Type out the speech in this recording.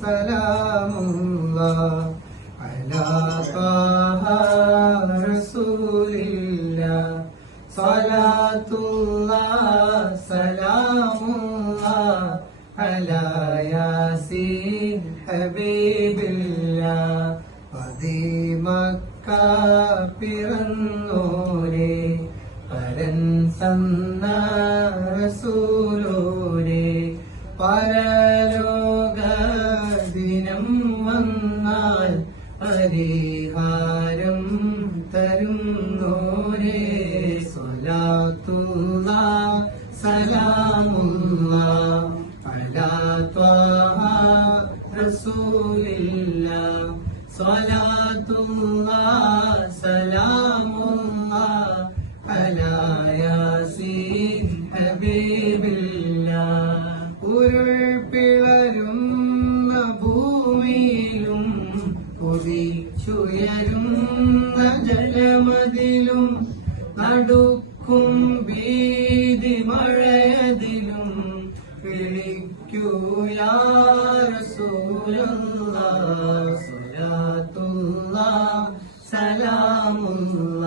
സലാമുല്ലാഹ് അലാ ത്വാഹ റസൂലില്ലാഹ് സ്വലാത്തുല്ലാഹ് സലാമുല്ലാഹ് അലാ യാസീൻ ഹബീബില്ലാഹ് മക്ക പിറന്നോരേ പരൻ സന്ന റസൂലോരേ പരലോക ദിനം വന്നാൽ പരിഹാരം തരുന്നോരേ സ്വലാത്തുല്ലാഹ് സലാമുല്ലാഹ് അലാ ത്വാഹ റസൂലില്ലാഹ് സ്വലാത്തുല്ലാഹ് സലാമുല്ലാഹ് അലാ യാസീൻ ഹബീബില്ലാഹ് ഉരുൾ പിളരുന്ന ഭൂമിയിലും കുതിച്ചുയരുന്ന ജലമതിലും നടുക്കും ഭീതി മഴയതിലും വിളിക്കൂ യാ റസൂലല്ലാഹ് സ്വലാത്തുല്ലാഹ് സലാമുല്ലാഹ്